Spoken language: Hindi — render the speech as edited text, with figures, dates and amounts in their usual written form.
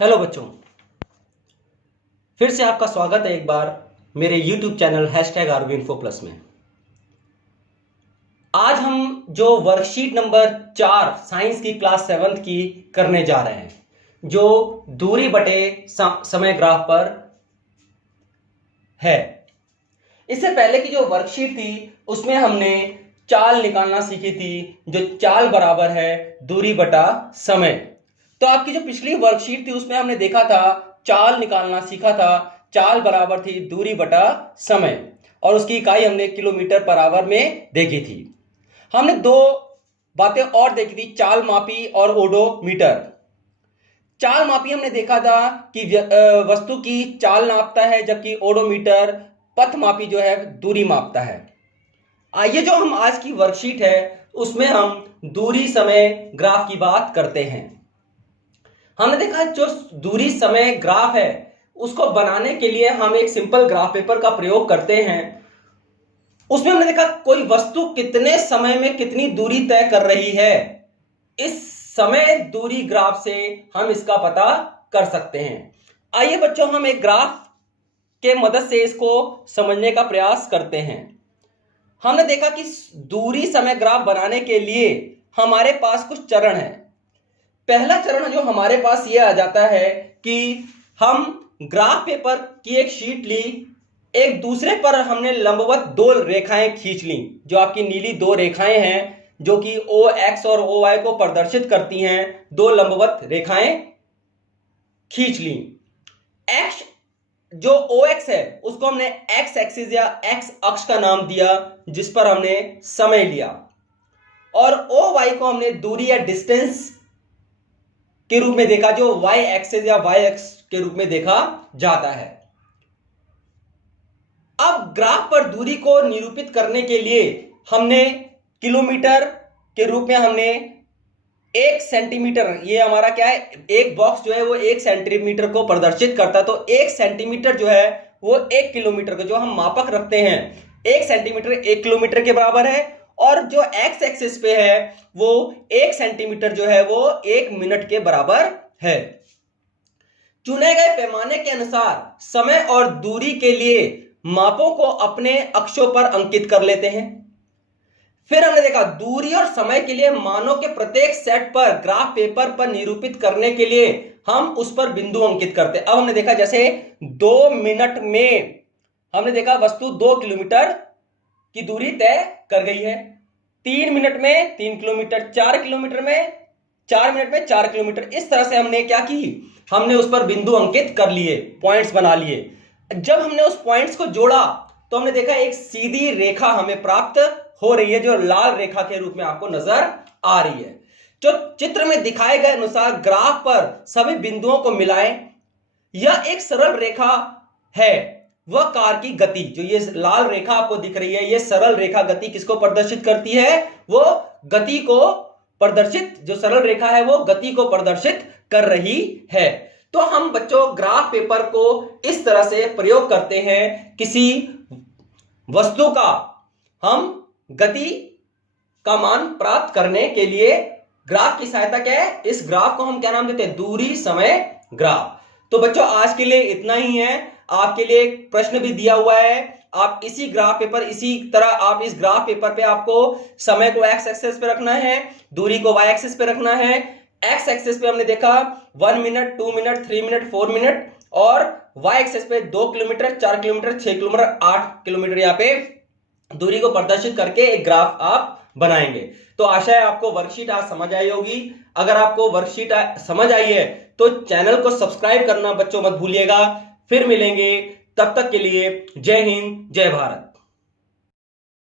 हेलो बच्चों, फिर से आपका स्वागत है एक बार मेरे YouTube चैनल #RVinfo+ में। आज हम जो वर्कशीट नंबर 4 साइंस की क्लास 7th की करने जा रहे हैं, जो दूरी बटे समय ग्राफ पर है। इससे पहले की जो वर्कशीट थी उसमें हमने चाल निकालना सीखी थी, जो चाल बराबर है दूरी बटा समय। तो आपकी जो पिछली वर्कशीट थी उसमें हमने देखा था, चाल निकालना सीखा था। चाल बराबर थी दूरी बटा समय और उसकी इकाई हमने किलोमीटर पर आवर में देखी थी। हमने दो बातें और देखी थी, चाल मापी और ओडोमीटर। चाल मापी हमने देखा था कि वस्तु की चाल नापता है, जबकि ओडोमीटर पथ मापी जो है दूरी मापता है। आइए जो हम आज की वर्कशीट है उसमें हम दूरी समय ग्राफ की बात करते हैं। हमने देखा जो दूरी समय ग्राफ है उसको बनाने के लिए हम एक सिंपल ग्राफ पेपर का प्रयोग करते हैं। उसमें हमने देखा कोई वस्तु कितने समय में कितनी दूरी तय कर रही है, इस समय दूरी ग्राफ से हम इसका पता कर सकते हैं। आइए बच्चों हम एक ग्राफ के मदद से इसको समझने का प्रयास करते हैं। हमने देखा कि दूरी समय ग्राफ बनाने के लिए हमारे पास कुछ चरण है। पहला चरण जो हमारे पास ये आ जाता है कि हम ग्राफ पेपर की एक शीट ली, एक दूसरे पर हमने लंबवत दो रेखाएं खींच ली। जो आपकी नीली दो रेखाएं हैं जो कि OX और OY को प्रदर्शित करती हैं, दो लंबवत रेखाएं खींच ली। X जो OX है उसको हमने X एक्सिस या X अक्ष का नाम दिया, जिस पर हमने समय लिया, और OY को हमने दूरी या डिस्टेंस के रूप में देखा, जो Y एक्सिस या Y अक्ष के रूप में देखा जाता है। अब ग्राफ पर दूरी को निरूपित करने के लिए हमने किलोमीटर के रूप में हमने 1 सेंटीमीटर, ये हमारा क्या है, एक बॉक्स जो है वो 1 सेंटीमीटर को प्रदर्शित करता है। तो 1 सेंटीमीटर जो है वो 1 किलोमीटर को, जो हम मापक रखते हैं, 1 सेंटीमीटर 1 किलोमीटर के बराबर है। और जो एक्स एक्सिस पे है वो 1 सेंटीमीटर जो है वो 1 मिनट के बराबर है। चुने गए पैमाने के अनुसार समय और दूरी के लिए मापों को अपने अक्षों पर अंकित कर लेते हैं। फिर हमने देखा दूरी और समय के लिए मानों के प्रत्येक सेट पर ग्राफ पेपर पर निरूपित करने के लिए हम उस पर बिंदु अंकित करते हैं। अब हमने देखा जैसे 2 मिनट में हमने देखा वस्तु 2 किलोमीटर की दूरी तय कर गई है, 3 मिनट में 3 किलोमीटर, 4 किलोमीटर में 4 मिनट में 4 किलोमीटर। इस तरह से हमने क्या की, हमने उस पर बिंदु अंकित कर लिए, पॉइंट्स बना लिए। जब हमने उस पॉइंट्स को जोड़ा तो हमने देखा एक सीधी रेखा हमें प्राप्त हो रही है, जो लाल रेखा के रूप में आपको नजर आ रही है। जो चित्र में दिखाए गए अनुसार ग्राफ पर सभी बिंदुओं को मिलाएं। यह एक सरल रेखा है, वह कार की गति, जो ये लाल रेखा आपको दिख रही है, ये सरल रेखा गति किसको प्रदर्शित करती है, वो गति को प्रदर्शित, जो सरल रेखा है वो गति को प्रदर्शित कर रही है। तो हम बच्चों ग्राफ पेपर को इस तरह से प्रयोग करते हैं, किसी वस्तु का हम गति का मान प्राप्त करने के लिए ग्राफ की सहायता क्या है, इस ग्राफ को हम क्या नाम देते हैं, दूरी समय ग्राफ। तो बच्चों आज के लिए इतना ही है। आपके लिए एक प्रश्न भी दिया हुआ है, आप इसी ग्राफ पेपर, इसी तरह आप इस ग्राफ पेपर पे आपको समय को x एक्सिस पे रखना है, दूरी को y एक्सिस पे रखना है। x एक्सिस पे हमने देखा 1 मिनट, 2 मिनट, 3 मिनट, 4 मिनट, और y एक्सिस पे 2 किलोमीटर, 4 किलोमीटर, 6 किलोमीटर, 8 किलोमीटर यहाँ पे दूरी को प्रदर्शित करके एक ग्राफ आप बनाएंगे। तो आशा है आपको वर्कशीट आज समझ आई होगी। अगर आपको वर्कशीट समझ आई है तो चैनल को सब्सक्राइब करना बच्चों मत भूलिएगा। फिर मिलेंगे, तब तक के लिए जय हिंद, जय भारत।